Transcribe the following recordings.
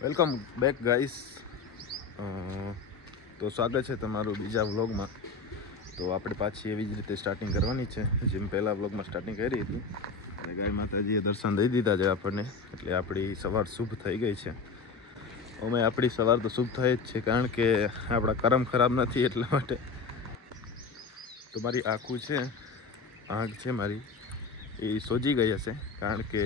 Welcome back guys. તો સ્વાગત છે તમારું બીજા વ્લોગમાં. તો આપણે પાછી એવી જ રીતે સ્ટાર્ટિંગ કરવાની છે જેમ પહેલાં વ્લોગમાં સ્ટાર્ટિંગ કરી હતી. અને ગાય માતાજીએ દર્શન દઈ દીધા છે આપણને, એટલે આપણી સવાર શુભ થઈ ગઈ છે. અમે આપણી સવાર તો શુભ થઈ જ છે, કારણ કે આપણા કરમ ખરાબ નથી એટલા માટે. તો મારી આંખ છે મારી એ સોજી ગઈ હશે, કારણ કે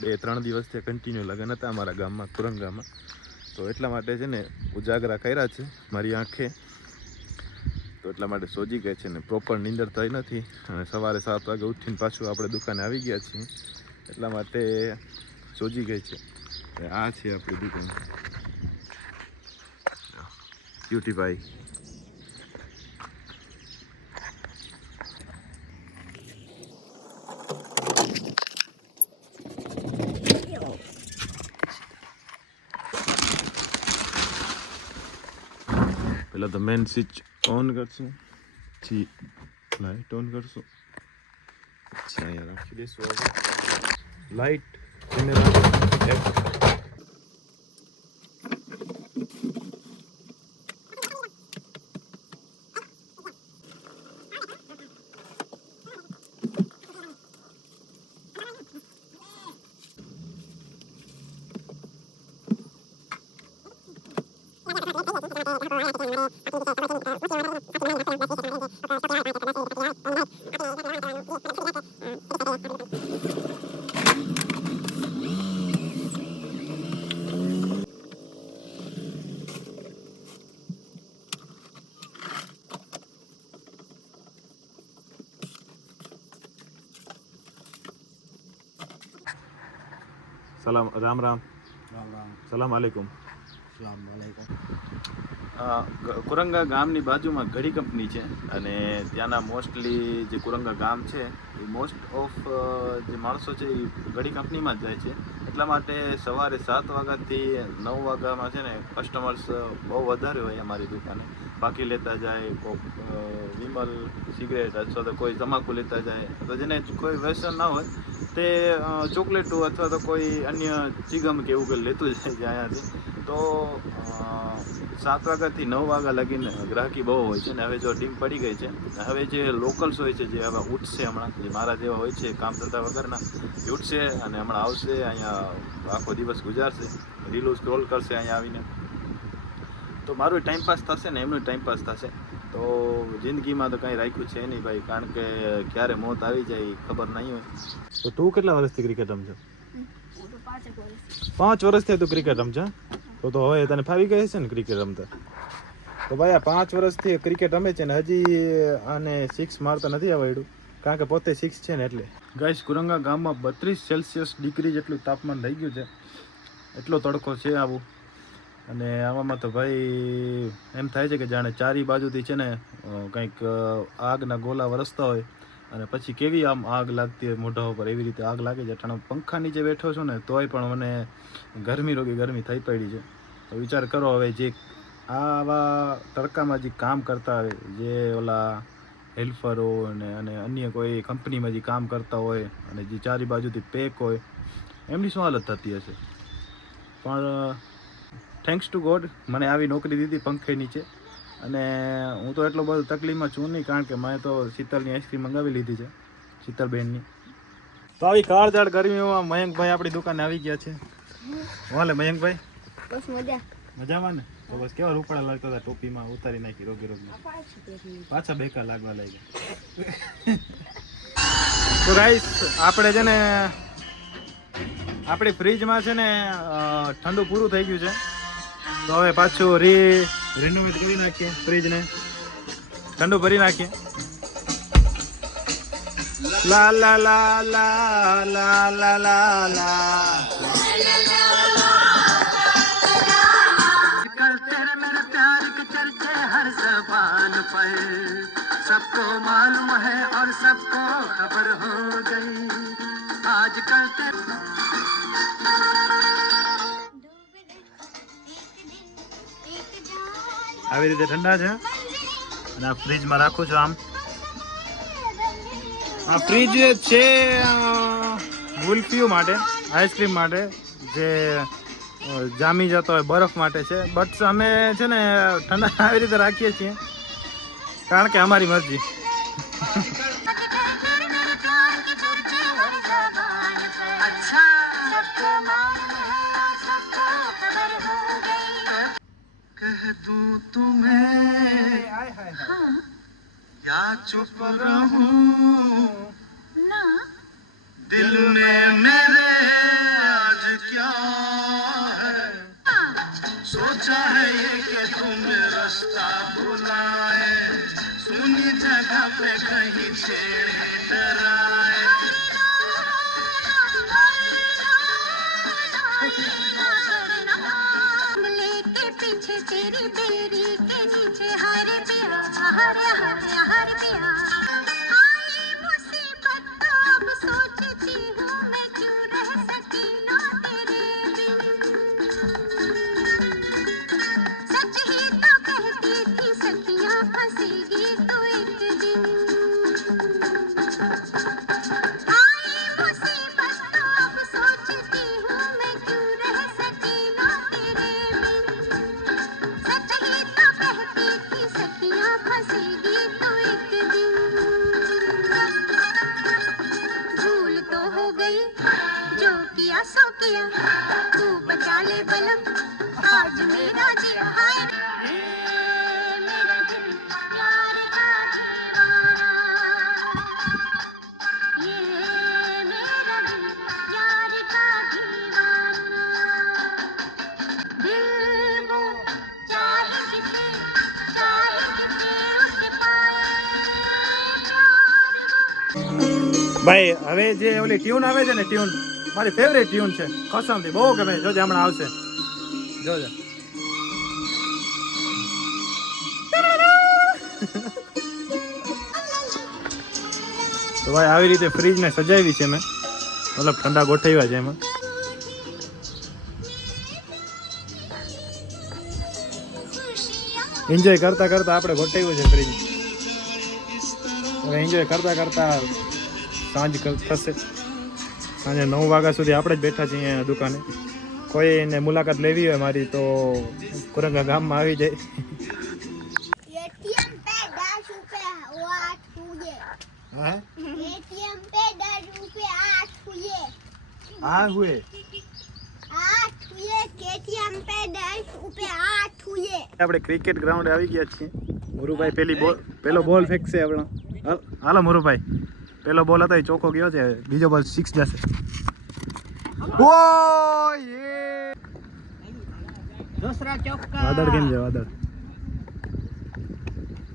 2-3 દિવસથી કન્ટિન્યુ લગ્ન હતા અમારા ગામમાં, કુરંગામાં. તો એટલા માટે છે ને ઉજાગરા કર્યા છે મારી આંખે, તો એટલા માટે સોજી ગઈ છે ને પ્રોપર નીંદર થઈ નથી. અને સવારે 7 વાગે ઉઠીને પાછું આપણે દુકાને આવી ગયા છીએ, એટલા માટે સોજી ગઈ છે. આ છે આપણી દુકાન, ક્યુટીભાઈ. પહેલાં તો મેન સ્વિચ ઓન કરશું, પછી લાઇટ ઓન કરશું, પછી અહીંયા રાખી દઈશું હવે લાઇટ, કેમેરા, સલામ, રામ રામ, સલામ આલેકુમ. કુરંગા ગામની બાજુમાં ઘડી કંપની છે, અને ત્યાંના મોસ્ટલી જે કુરંગા ગામ છે એ મોસ્ટ ઓફ જે માણસો છે એ ઘડી કંપનીમાં જ જાય છે. એટલા માટે સવારે 7 વાગ્યાથી 9 વાગ્યામાં છે ને કસ્ટમર્સ બહુ વધારે હોય અમારી દુકાને. બાકી લેતા જાય, વિમલ સિગરેટ અથવા તો કોઈ તમાકુ લેતા જાય, તો જેને કોઈ વ્યસન ના હોય તે ચોકલેટો અથવા તો કોઈ અન્ય ચીગમ કે એવું કંઈ લેતું જાય છે અહીંયાથી. તો 7 વાગ્યાથી 9 વાગ્યા લગીને ગ્રાહકી બહુ હોય છે. ને હવે જો ડીમ પડી ગઈ છે, હવે જે લોકલ્સ હોય છે, જે હવે ઉઠશે હમણાં, જે મારા જેવા હોય છે કામ ધંધા વગરના, એ ઉઠશે અને હમણાં આવશે અહીંયા, આખો દિવસ ગુજારશે, રીલો સ્ક્રોલ કરશે અહીંયા આવીને. તો મારું ટાઈમપાસ થશે ને એમનું ટાઈમપાસ થશે. તો જિંદગીમાં તો કંઈ રાખ્યું છે નહીં ભાઈ, કારણ કે ક્યારે મોત આવી જાય ખબર નહીં હોય. તો તું કેટલા વર્ષથી ક્રિકેટ રમજો? 5 વર્ષથી તું ક્રિકેટ રમજો? તો હવે તને ફાવી ગઈ છે ને ક્રિકેટ રમતા? તો ભાઈ આ 5 વર્ષથી ક્રિકેટ રમે છે ને હજી આને 6 મારતા નથી આવડ્યું, કારણ કે પોતે 6 છે ને એટલે. ગાઈસ, કુરંગા ગામમાં 32 ડિગ્રી જેટલું તાપમાન થઈ ગયું છે, એટલો તડકો છે આવું. અને આવામાં તો ભાઈ એમ થાય છે કે જાણે ચારી બાજુથી છે ને કંઈક આગના ગોલા વરસતા હોય, અને પછી કેવી આમ આગ લાગતી હોય મોઢા ઉપર, એવી રીતે આગ લાગે છે. અટાણે પંખા નીચે બેઠો છું ને તોય પણ મને ગરમી થઈ પડી છે. તો વિચાર કરો, હવે જે આવા તડકામાં જે કામ કરતા હોય, જે ઓલા હેલ્પરો અને અન્ય કોઈ કંપનીમાં જે કામ કરતા હોય, અને જે ચારી બાજુથી પેક હોય, એમની શું હાલત થતી હશે. પણ થેન્ક્સ ટુ ગોડ મને આવી નોકરી દીધી પંખે નીચે. અને હું તો એટલો બધો તકલીફમાં છું નહીં, કારણ કે મેં તો શીતલની આઈસ્ક્રીમ મંગાવી લીધી છે, શીતલબેનની. તો આવી કાળઝાળ ગરમીમાં મયંકભાઈ આપણી દુકાને આવી ગયા છે. વાલે મયંકભાઈ, બસ મજામાં ને? તો બસ કેવા રૂપડા લાગતા હતા, ટોપીમાં ઉતારી નાખી રોગી પાછા બેકાર લાગવા લાગ્યા. તો ગાઈસ, આપણે છે ને આપણી ફ્રીજમાં છે ને ઠંડુ પૂરું થઈ ગયું છે, તો હવે પાછું રિનોવેટ કરી નાખીએ, ફ્રીજને ઠંડુ ભરી નાખીએ. લા લા લા લા લા લા લા લા. सबको मालूम है और सबको खबर हो गई आजकल આવી રીતે ઠંડા છે. અને આ ફ્રીજમાં રાખું છું. આમ આ ફ્રીજ છે ગુલ્ફીઓ માટે, આઈસ્ક્રીમ માટે, જે જામી જતો હોય બરફ માટે છે, બટ અમે છે ને ઠંડા આવી રીતે રાખીએ છીએ કારણ કે અમારી મરજી. कह दूं तुम्हें या चुप रहूं ना, दिल में मेरे आज क्या है, सोचा है ये कि तुम्हें रास्ता बुलाए, सुनी जगह पे कहीं छेड़े डराए. पीछे तेरी बेरी के नीचे हर पिया हर हर हर पिया आई मुसीबत तो अब सोचती हूँ मैं क्यों रह सकी ना तेरे बिन. सच ही तो कहती थी सखियाँ फंसेगी तो एक दिन. आई मुसीबत तो अब सोचती हूँ मैं क्यों रह सकी ना तेरे बिन. सच ही तो कहती थी सखियाँ फंसेगी तो एक दिन. भूल तो हो गई जो किया सो किया, तू बचा ले बलम आज मेरा जिया. हाय ये मेरा दिल प्यार का दीवाना, ये मेरा दिल प्यार का दीवाना. दिल वो चाहे जिसे उसे पाए प्यार. ભાઈ હવે જે ઓલી ટ્યુન આવે છે ને, ટ્યુન મારી ફેવરેટ ટ્યુન છે, કસમથી બહુ ગમે. જોજે હમણાં આવશે, જોજે. તો ભાઈ આવી રીતે ફ્રીજને સજાવી છે મેં, મતલબ ઠંડા ગોઠવ્યા છે એમાં. એન્જોય કરતા કરતા આપણે ગોઠવ્યું છે ફ્રીજ. હવે એન્જોય કરતા કરતા સાંજ થશે. સાંજે 9 વાગ્યા સુધી આપણે જ બેઠા છીએ અહીંયા દુકાને. કોઈને મુલાકાત લેવી હોય મારી તો કુરંગા ગામમાં આવી જાય. एटीएम पे 10 रुपए 8 हुए. હા एटीएम पे 10 रुपए 8 हुए. હા હુએ 8 हुए. एटीएम पे 10 रुपए 8 हुए. આપણે ક્રિકેટ ગ્રાઉન્ડ આવી ગયા છીએ. મુરુભાઈ પેલો બોલ ફેંકશે આપણો. હાલો મુરુભાઈ, પેલો બોલ હતો એ ચોખ્ખો ગયો છે, બીજો બોલ 6 જશે. ઓ યે दूसरा चौका. વાદળ કેમ છે વાદળ?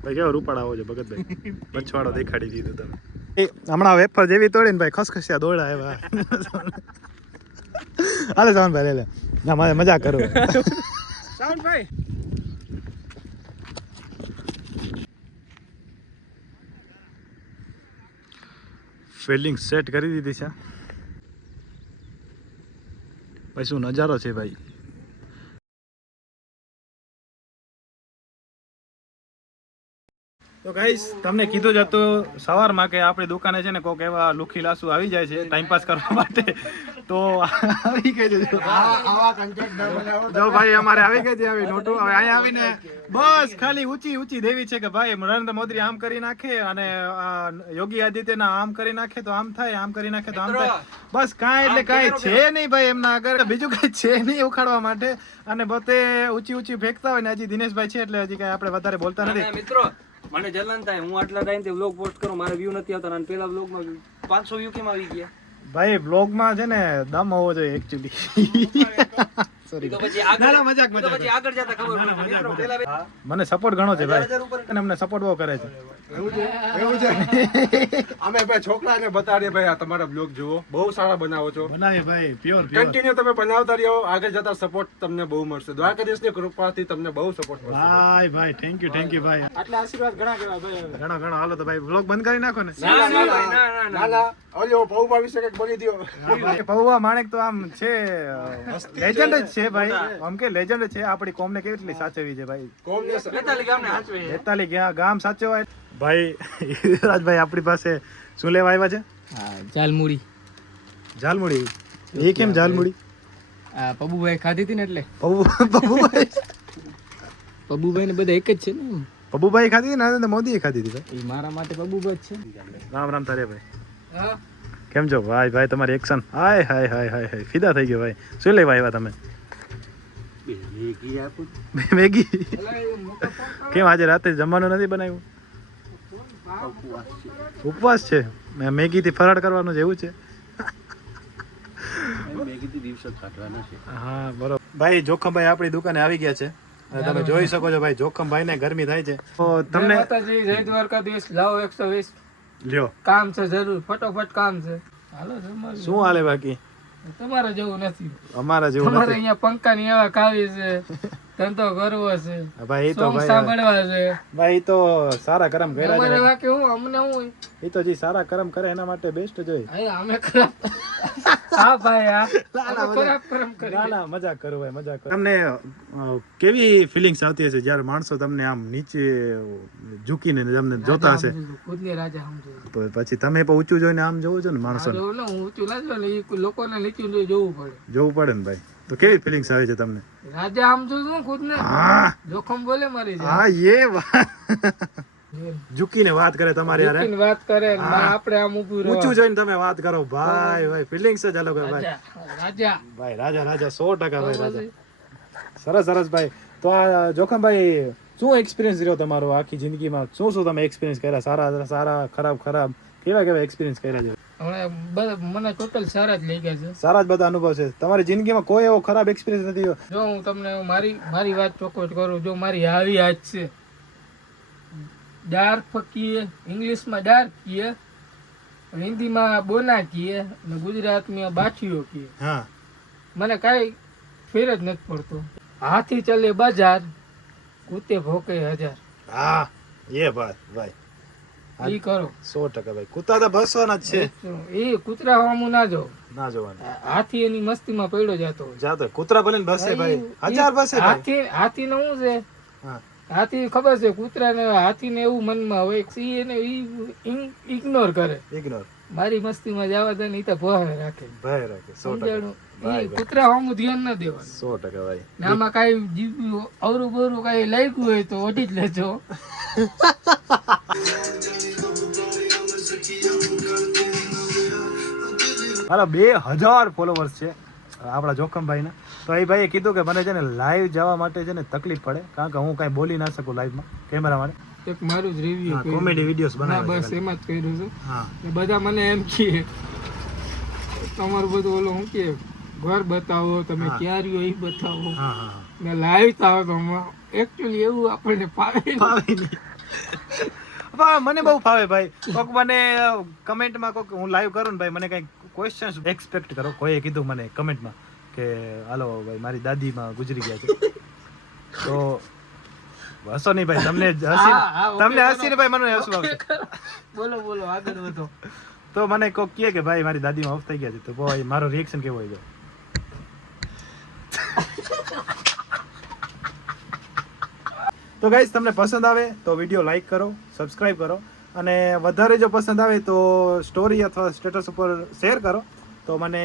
ભાઈ કેવો રૂપાળા આવો છે ભગતભાઈ, પછવાડો દેખાડી દીધું તમે. એ હમણાં વેફર જેવી તોડીને ભાઈ ખસખસ્યા દોડા આવ્યા. હાલે સાવનભાઈ લે ના મારે મજાક કરું. साउंड ફિલ્ડિંગ સેટ કરી દીધી છે ભાઈ. શું નજારો છે ભાઈ. તો ગાઈસ તમને કીધું જ હતું સવારમાં કે આપણી દુકાને છે ને કોઈક એવા લુખી લાસુ આવી જાય છે ટાઈમપાસ કરવા માટે, તો આવી ગઈ છે. જો ભાઈ અમારે આવી ગઈ છે આવી નોટો. હવે અહીંયા આવીને બસ ખાલી ઊંચી દેવી છે કે ભાઈ નરેન્દ્ર મોદી આમ કરી નાખે અને યોગી આદિત્યનાથ આમ કરી નાખે તો આમ થાય, આમ કરી નાખે તો આમ થાય. બસ કાંઈ એટલે કાંઈ છે નહીં ભાઈ એમના આગળ, બીજું કાંઈ છે નહીં ઉખાડવા માટે. અને પોતે ઊંચી ફેંકતા હોય ને હજી દિનેશભાઈ છે એટલે હજી કાંઈ આપણે વધારે બોલતા નથી. મિત્રો મને જલન થાય, હું આટલા ટાઈમથી વ્લોગ પોસ્ટ કરું, મારા વ્યૂ નથી આવતા, અને પેલા વ્લોગમાં 500 વ્યૂ કેમ આવી ગયા? ભાઈ વ્લોગમાં છે ને દમ હોવો જોઈએ એકચ્યુઅલી. સોરી તો પછી આગળ જતા ખબર પડે. મિત્રો પેલા મને સપોર્ટ ઘણો છે ભાઈ, અને અમને સપોર્ટ બહુ કરે છે. એવું છે અમે ભાઈ છોકરાને બતાડીએ ભાઈ આ તમારા બ્લોગ જુઓ, બહુ સારા બનાવો છો, બનાવીએ ભાઈ પ્યોર કન્ટિન્યુ તમે બનાવતા રહ્યો, આગળ જતા સપોર્ટ તમને બહુ મળશે. દ્વારકાધીશની કૃપાથી તમને બહુ સપોર્ટ મળશે. ભાઈ થેન્ક યુ ભાઈ. આટલા આશીર્વાદ ઘણા કહેવાય ભાઈ. ઘણો હાલો તો ભાઈ વ્લોગ બંધ કરી નાખો ને. ના ઓલો પૌવા વિશે કંઈક બોલી દ્યો. પૌવા માણેક તો આમ છે લેજન્ડ જ છે ભાઈ, આમ કે લેજન્ડ છે. આપણી કોમને કેટલી સાચવી છે ભાઈ, કોમને 43 ગામ સાચવાય. ભાઈ યુવરાજભાઈ આપણી પાસે શું લેવા આવ્યા છે? ઝાલમુડી. ઝાલમુડી. એ કેમ ઝાલમુડી? આ પબુભાઈ ખાધી હતી ને એટલે પબુભાઈ પબુભાઈ ને બધા એક જ છે ને પબુભાઈ ખાધી હતી ને નરેન્દ્ર મોદીએ ખાધી હતી ભાઈ. એ મારા માટે પબુભાઈ જ છે. રામ રામ તારે ભાઈ. હા કેમ છો ભાઈ? ભાઈ તમારી એક્શન હાય હાય હાય હાય હાય ફિદા થઈ ગયો ભાઈ. શું લેવા આવ્યા તમે? મેગી. કેમ આજે રાતે જમવાનું નથી બનાવ્યું? ઉપવાસ છે. મેગી થી ફરાળ કરવાનું છે એવું છે? હા બરોબર. ભાઈ જોખમભાઈ આપણી દુકાને આવી ગયા છે અને તમે જોઈ શકો છો ભાઈ જોખમભાઈ ને ગરમી થાય છે તો તમને માતાજી જય દ્વારકાધીશ. લાવો 120 લ્યો કામ છે જરૂર ફટોફટ કામ છે. હાલો જમવા. શું હાલે બાકી? તમારે જેવું નથી. અમારા જેવું તમારે નથી અહીંયા પંખા ની એવા કાવી છે ધંધો કરવો છે ભાઈ. એ તો સોંગ ભાઈ સાંભળવા છે. ભાઈ ઈ તો સારા કરમ કર્યા અમારે છે. વાકે હું અમને હું એ તો જે સારા કરમ કરે એના માટે બેસ્ટ જ હોય. અહીંયા અમે ખરાબ હા ભાઈ હા અમે ખરાબ કરમ ના કરી ના મજાક કરું ભાઈ મજાક કરું. તમને કેવી ફિલિંગ્સ આવતી હશે જ્યારે માણસો તમને આમ નીચે ઝૂકીને તમને જોતા હશે? ખુદને રાજા સમજો. તો પછી તમે પણ ઊંચું જોઈને આમ જોવો છો ને માણસોને? હું ઊંચું લાગ્યો ને એ લોકોને નીચું જોવું પડે. જોવું પડે ને ભાઈ. તો કેવી ફિલિંગ્સ આવે છે તમને? રાજા સમજો છું ખુદને. હા જોખમ બોલે મારી હા એ વાત ઝૂકીને વાત કરે તમારે યાર. જાન વાત કરે ને આપણે આમ ઊભું રહો. ઊંચું જોઈને તમે વાત કરો ભાઈ. ભાઈ ફિલિંગ્સ જ અલગ હોય ભાઈ. રાજા ભાઈ રાજા રાજા 100% ભાઈ રાજા. સરસ સરસ ભાઈ. તો આ જોખમભાઈ શું એક્સપિરિયન્સ રહ્યો તમારો આખી જિંદગીમાં? શું શું તમે એક્સપિરિયન્સ કર્યા? સારા સારા ખરાબ ખરાબ કેવા કેવા એક્સપિરિયન્સ કર્યા છે? મને ટોટલ સારા જ લઈ ગયા છે. સારા જ બધા અનુભવ છે. તમારી જિંદગીમાં કોઈ એવો ખરાબ એક્સપિરિયન્સ નથી? જો હું તમને મારી વાત ચોખ્ખો કરું. જો મારી આવી હાથ છે ડાર્ક કીએ, ઇંગ્લિશમાં ડાર્ક કીએ, હિન્દીમાં બોના કીએ અને ગુજરાતમાં બાછીઓ કીએ. હા મને કાંઈ ફેર જ નથી પડતો. હાથી ચલે બજાર, કૂતે ભોકે 1000. હા એ વાત ભાઈ ઈ કરો 100% ભાઈ. કૂતા તો બસવાના જ છે. એ કૂતરા હોમું ના જો. ના જોવાનું. હાથી એની મસ્તીમાં પડ્યો જતો હોય. જાતો કૂતરા ભલે બસે ભાઈ 1000 બસે ભાઈ. હાથી નું શું છે? હા હાથી ખબર છે કૂતરાને હાથીને એવું મનમાં હોય કે એને ઇગ્નોર કરે. ઇગ્નોર. મારી મસ્તીમાં જવા દે ને ઈ તો ભય રાખે. ભાઈ રાખે 100%. સમજાણું? ભાઈ, ઈ કૂતરા હોમું ધ્યાન ના દેવાનું. 100% ભાઈ. ને આમાં કાંઈ જીવ્યું અવરું બવરું કાંઈ લાગ્યું હોય તો ઓઢી જ લેજો. હાલો 2000 ફોલોવર્સ છે આપણા જોખમભાઈના. તો એ ભાઈએ કીધું કે મને છે ને લાઈવ જવા માટે છે ને તકલીફ પડે કારણ કે હું કાંઈ બોલી ના શકું લાઈવમાં કેમેરા માટે. એક મારું જ રિવ્યુ કોમેડી વિડીયોઝ બનાવે બસ એમાં જ કર્યું છે. હા ને બધા મને એમ કહે તમારું બધું ઓલું શું કે ઘર બતાવો તમે ક્યાં રહ્યો એ બતાવો હા હા ને લાઈવ થાવ તો એકચ્યુઅલી એવું આપણને ફાવે નહીં. મને બહુ ફાવે ભાઈ. કોક મને કમેન્ટમાં કોક હું લાઈવ કરું ને ભાઈ મને કંઈક ક્વેશ્ચન્સ એક્સપેક્ટ કરો. કોઈએ કીધું મને કમેન્ટમાં કે હાલો ભાઈ મારી દાદીમાં ગુજરી ગયા છે તો હસો નહીં ભાઈ. તમને હસીને ભાઈ મને હસવું આવશે. બોલો બોલો આગળ વધો. તો મને કોક કહે કે ભાઈ મારી દાદીમાં ઓફ થઈ ગયા છે તો ભાઈ મારો રિએક્શન કેવો હોય? તો ગાઈઝ તમને પસંદ આવે તો વિડીયો લાઈક કરો, સબસ્ક્રાઇબ કરો અને વધારે જો પસંદ આવે તો સ્ટોરી અથવા સ્ટેટસ ઉપર શેર કરો તો મને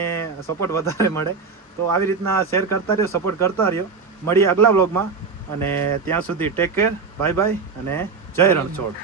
સપોર્ટ વધારે મળે. તો આવી રીતના શેર કરતા રહ્યો, સપોર્ટ કરતા રહ્યો. મળીએ આગલા વ્લોગમાં અને ત્યાં સુધી ટેક કેર, બાય બાય અને જય રણછોડ.